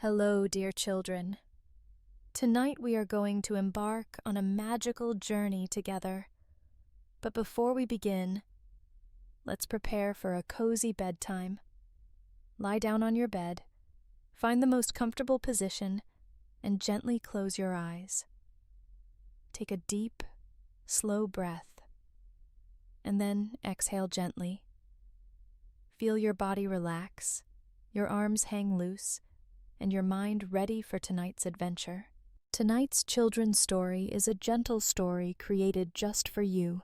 Hello, dear children. Tonight we are going to embark on a magical journey together. But before we begin, let's prepare for a cozy bedtime. Lie down on your bed, find the most comfortable position, and gently close your eyes. Take a deep, slow breath, and then exhale gently. Feel your body relax, your arms hang loose, and your mind ready for tonight's adventure. Tonight's children's story is a gentle story created just for you,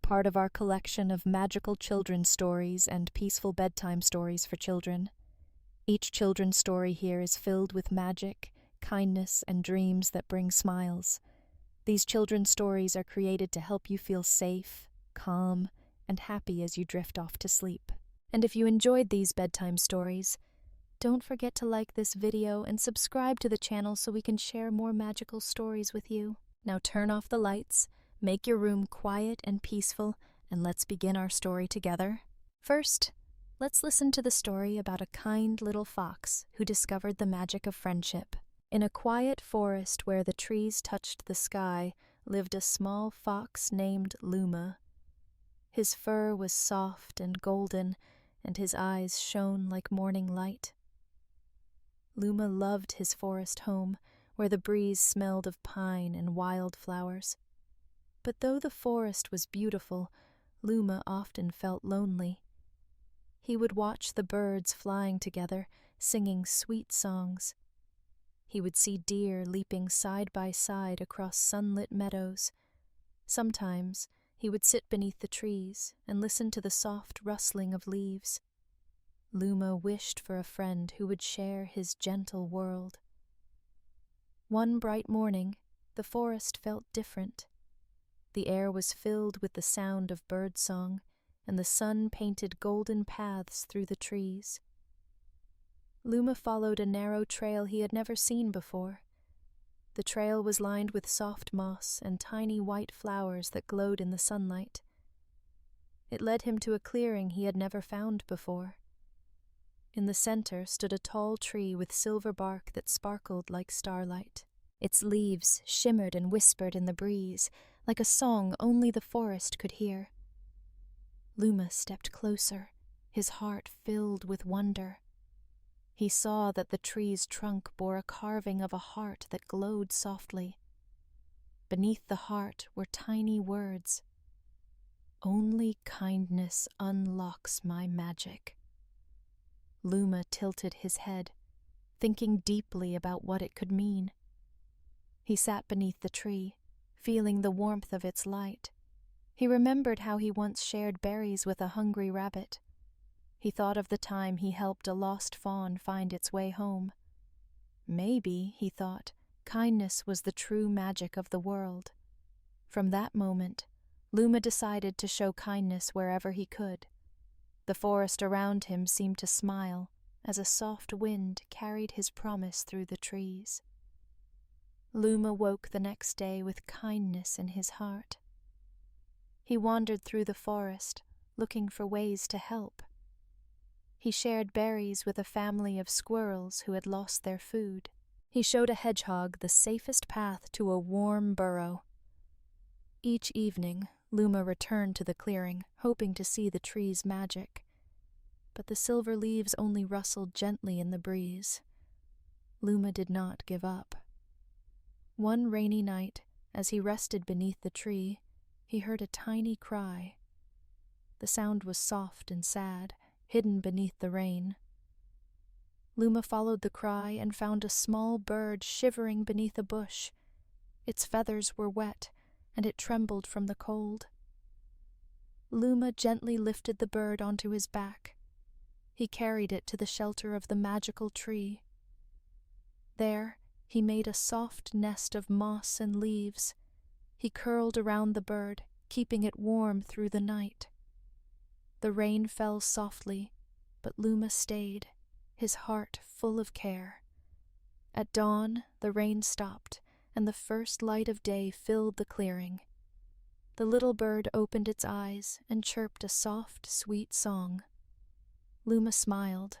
part of our collection of magical children's stories and peaceful bedtime stories for children. Each children's story here is filled with magic, kindness, and dreams that bring smiles. These children's stories are created to help you feel safe, calm, and happy as you drift off to sleep. And if you enjoyed these bedtime stories, don't forget to like this video and subscribe to the channel so we can share more magical stories with you. Now turn off the lights, make your room quiet and peaceful, and let's begin our story together. First, let's listen to the story about a kind little fox who discovered the magic of friendship. In a quiet forest where the trees touched the sky lived a small fox named Luma. His fur was soft and golden, and his eyes shone like morning light. Luma loved his forest home, where the breeze smelled of pine and wild flowers. But though the forest was beautiful, Luma often felt lonely. He would watch the birds flying together, singing sweet songs. He would see deer leaping side by side across sunlit meadows. Sometimes he would sit beneath the trees and listen to the soft rustling of leaves. Luma wished for a friend who would share his gentle world. One bright morning, the forest felt different. The air was filled with the sound of birdsong, and the sun painted golden paths through the trees. Luma followed a narrow trail he had never seen before. The trail was lined with soft moss and tiny white flowers that glowed in the sunlight. It led him to a clearing he had never found before. In the center stood a tall tree with silver bark that sparkled like starlight. Its leaves shimmered and whispered in the breeze, like a song only the forest could hear. Luma stepped closer, his heart filled with wonder. He saw that the tree's trunk bore a carving of a heart that glowed softly. Beneath the heart were tiny words. "Only kindness unlocks my magic." Luma tilted his head, thinking deeply about what it could mean. He sat beneath the tree, feeling the warmth of its light. He remembered how he once shared berries with a hungry rabbit. He thought of the time he helped a lost fawn find its way home. Maybe, he thought, kindness was the true magic of the world. From that moment, Luma decided to show kindness wherever he could. The forest around him seemed to smile as a soft wind carried his promise through the trees. Luma woke the next day with kindness in his heart. He wandered through the forest, looking for ways to help. He shared berries with a family of squirrels who had lost their food. He showed a hedgehog the safest path to a warm burrow. Each evening, Luma returned to the clearing, hoping to see the tree's magic. But the silver leaves only rustled gently in the breeze. Luma did not give up. One rainy night, as he rested beneath the tree, he heard a tiny cry. The sound was soft and sad, hidden beneath the rain. Luma followed the cry and found a small bird shivering beneath a bush. Its feathers were wet, and it trembled from the cold. Luma gently lifted the bird onto his back. He carried it to the shelter of the magical tree. There, he made a soft nest of moss and leaves. He curled around the bird, keeping it warm through the night. The rain fell softly, but Luma stayed, his heart full of care. At dawn, the rain stopped, and the first light of day filled the clearing. The little bird opened its eyes and chirped a soft, sweet song. Luma smiled,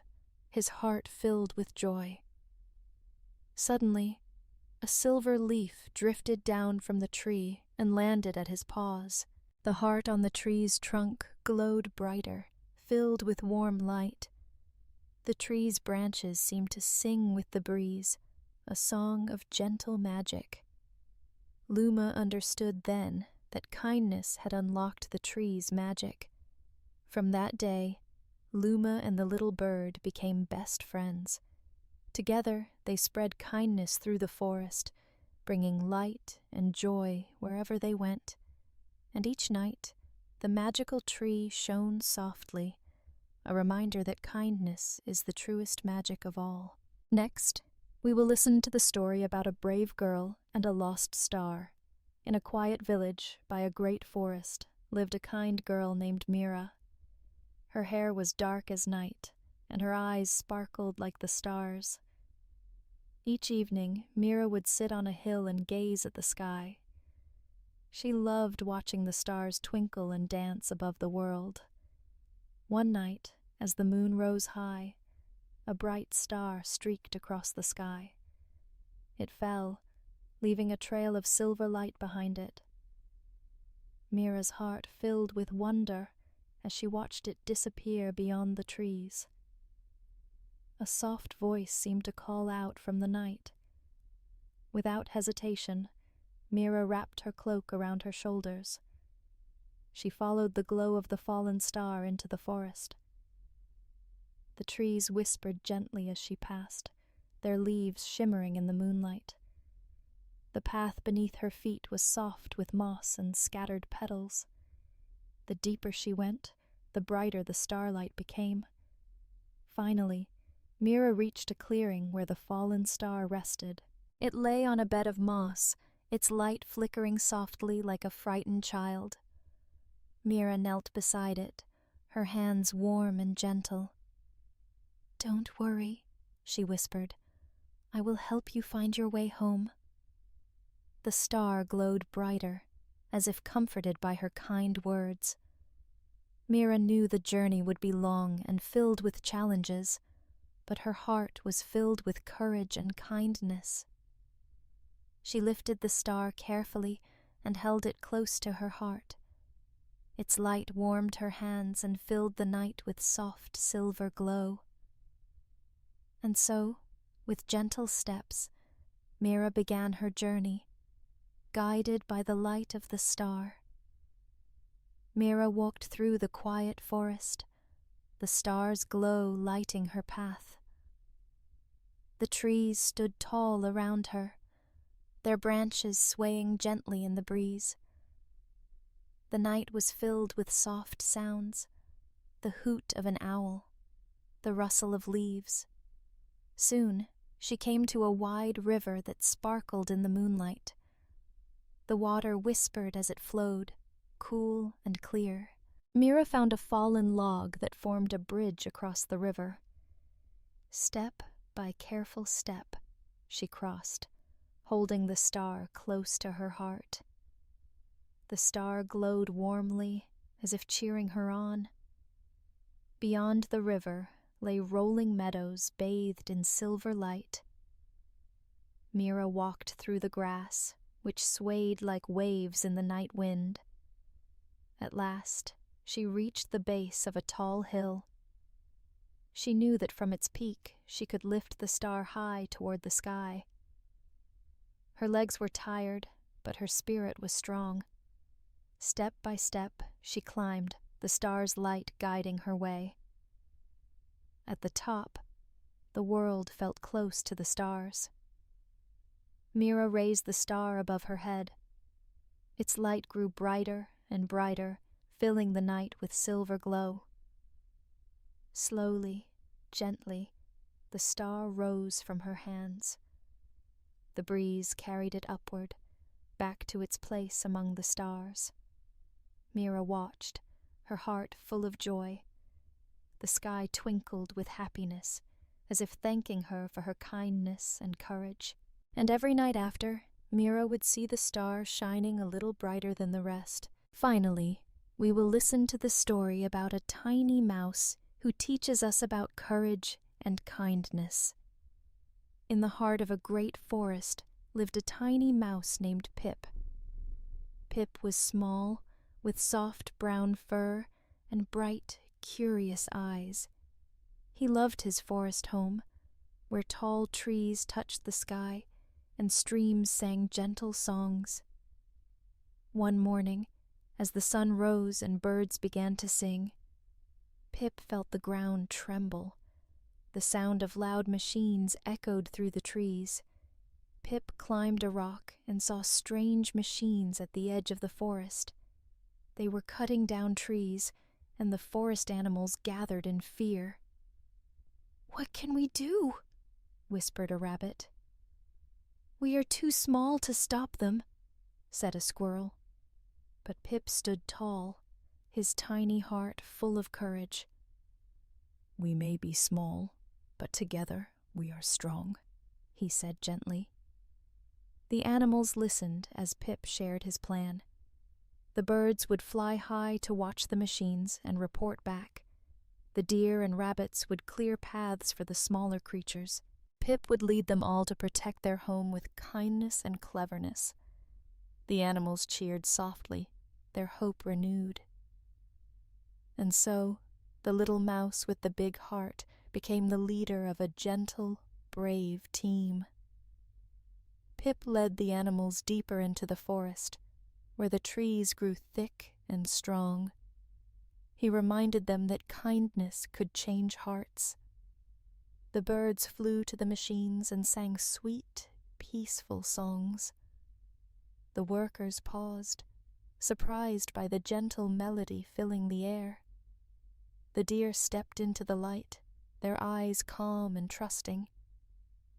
his heart filled with joy. Suddenly, a silver leaf drifted down from the tree and landed at his paws. The heart on the tree's trunk glowed brighter, filled with warm light. The tree's branches seemed to sing with the breeze, a song of gentle magic. Luma understood then that kindness had unlocked the tree's magic. From that day, Luma and the little bird became best friends. Together, they spread kindness through the forest, bringing light and joy wherever they went. And each night, the magical tree shone softly, a reminder that kindness is the truest magic of all. Next, we will listen to the story about a brave girl and a lost star. In a quiet village by a great forest lived a kind girl named Mira. Her hair was dark as night, and her eyes sparkled like the stars. Each evening, Mira would sit on a hill and gaze at the sky. She loved watching the stars twinkle and dance above the world. One night, as the moon rose high, a bright star streaked across the sky. It fell, leaving a trail of silver light behind it. Mira's heart filled with wonder as she watched it disappear beyond the trees. A soft voice seemed to call out from the night. Without hesitation, Mira wrapped her cloak around her shoulders. She followed the glow of the fallen star into the forest. The trees whispered gently as she passed, their leaves shimmering in the moonlight. The path beneath her feet was soft with moss and scattered petals. The deeper she went, the brighter the starlight became. Finally, Mira reached a clearing where the fallen star rested. It lay on a bed of moss, its light flickering softly like a frightened child. Mira knelt beside it, her hands warm and gentle. "Don't worry," she whispered. "I will help you find your way home." The star glowed brighter, as if comforted by her kind words. Mira knew the journey would be long and filled with challenges, but her heart was filled with courage and kindness. She lifted the star carefully and held it close to her heart. Its light warmed her hands and filled the night with soft silver glow. And so, with gentle steps, Mira began her journey, guided by the light of the star. Mira walked through the quiet forest, the star's glow lighting her path. The trees stood tall around her, their branches swaying gently in the breeze. The night was filled with soft sounds, the hoot of an owl, the rustle of leaves. Soon, she came to a wide river that sparkled in the moonlight. The water whispered as it flowed, cool and clear. Mira found a fallen log that formed a bridge across the river. Step by careful step, she crossed, holding the star close to her heart. The star glowed warmly, as if cheering her on. Beyond the river lay rolling meadows bathed in silver light. Mira walked through the grass, which swayed like waves in the night wind. At last, she reached the base of a tall hill. She knew that from its peak she could lift the star high toward the sky. Her legs were tired, but her spirit was strong. Step by step, she climbed, the star's light guiding her way. At the top, the world felt close to the stars. Mira raised the star above her head. Its light grew brighter and brighter, filling the night with silver glow. Slowly, gently, the star rose from her hands. The breeze carried it upward, back to its place among the stars. Mira watched, her heart full of joy. The sky twinkled with happiness, as if thanking her for her kindness and courage. And every night after, Mira would see the star shining a little brighter than the rest. Finally, we will listen to the story about a tiny mouse who teaches us about courage and kindness. in the heart of a great forest lived a tiny mouse named Pip. Pip was small, with soft brown fur and bright, curious eyes. He loved his forest home, where tall trees touched the sky and streams sang gentle songs. One morning, as the sun rose and birds began to sing, Pip felt the ground tremble. The sound of loud machines echoed through the trees. Pip climbed a rock and saw strange machines at the edge of the forest. They were cutting down trees, and the forest animals gathered in fear. "What can we do?" whispered a rabbit. "We are too small to stop them," said a squirrel. But Pip stood tall, his tiny heart full of courage. "We may be small, but together we are strong," he said gently. The animals listened as Pip shared his plan. The birds would fly high to watch the machines and report back. The deer and rabbits would clear paths for the smaller creatures. Pip would lead them all to protect their home with kindness and cleverness. The animals cheered softly, their hope renewed. And so, the little mouse with the big heart became the leader of a gentle, brave team. Pip led the animals deeper into the forest, where the trees grew thick and strong. He reminded them that kindness could change hearts. The birds flew to the machines and sang sweet, peaceful songs. The workers paused, surprised by the gentle melody filling the air. The deer stepped into the light, their eyes calm and trusting.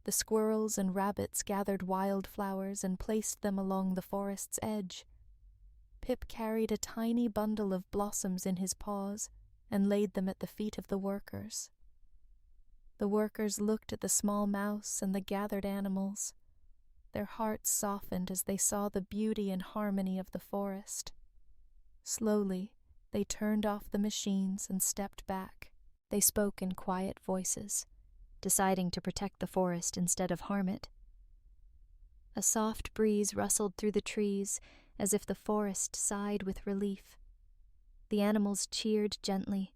The squirrels and rabbits gathered wildflowers and placed them along the forest's edge. Pip carried a tiny bundle of blossoms in his paws and laid them at the feet of the workers. The workers looked at the small mouse and the gathered animals. Their hearts softened as they saw the beauty and harmony of the forest. Slowly, they turned off the machines and stepped back. They spoke in quiet voices, deciding to protect the forest instead of harm it. A soft breeze rustled through the trees as if the forest sighed with relief. The animals cheered gently,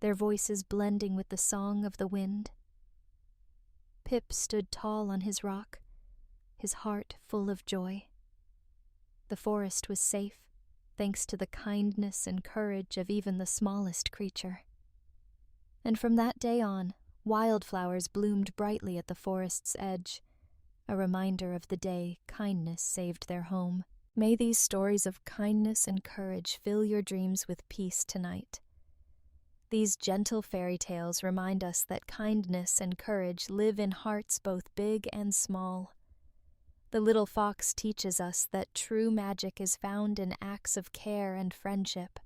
their voices blending with the song of the wind. Pip stood tall on his rock, his heart full of joy. The forest was safe, thanks to the kindness and courage of even the smallest creature. And from that day on, wildflowers bloomed brightly at the forest's edge, a reminder of the day kindness saved their home. May these stories of kindness and courage fill your dreams with peace tonight. These gentle fairy tales remind us that kindness and courage live in hearts both big and small. The little fox teaches us that true magic is found in acts of care and friendship.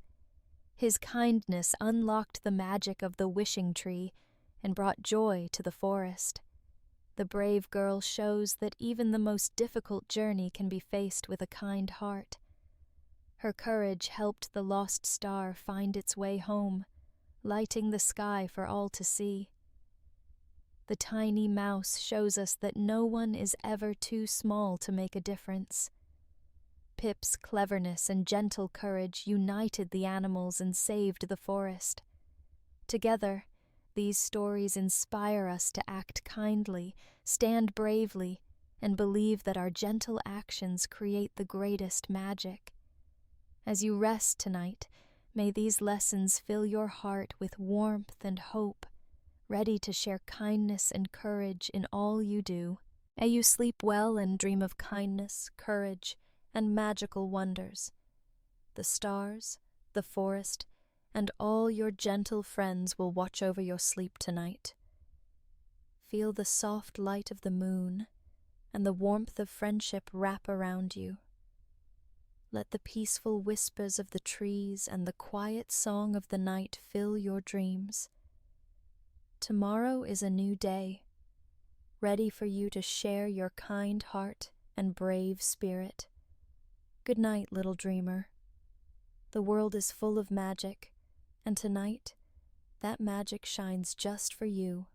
His kindness unlocked the magic of the wishing tree and brought joy to the forest. The brave girl shows that even the most difficult journey can be faced with a kind heart. Her courage helped the lost star find its way home, lighting the sky for all to see. The tiny mouse shows us that no one is ever too small to make a difference. Pip's cleverness and gentle courage united the animals and saved the forest. Together, these stories inspire us to act kindly, stand bravely, and believe that our gentle actions create the greatest magic. As you rest tonight, may these lessons fill your heart with warmth and hope, ready to share kindness and courage in all you do. May you sleep well and dream of kindness, courage, and magical wonders. The stars, the forest, and all your gentle friends will watch over your sleep tonight. Feel the soft light of the moon and the warmth of friendship wrap around you. Let the peaceful whispers of the trees and the quiet song of the night fill your dreams. Tomorrow is a new day, ready for you to share your kind heart and brave spirit. Good night, little dreamer. The world is full of magic, and tonight, that magic shines just for you.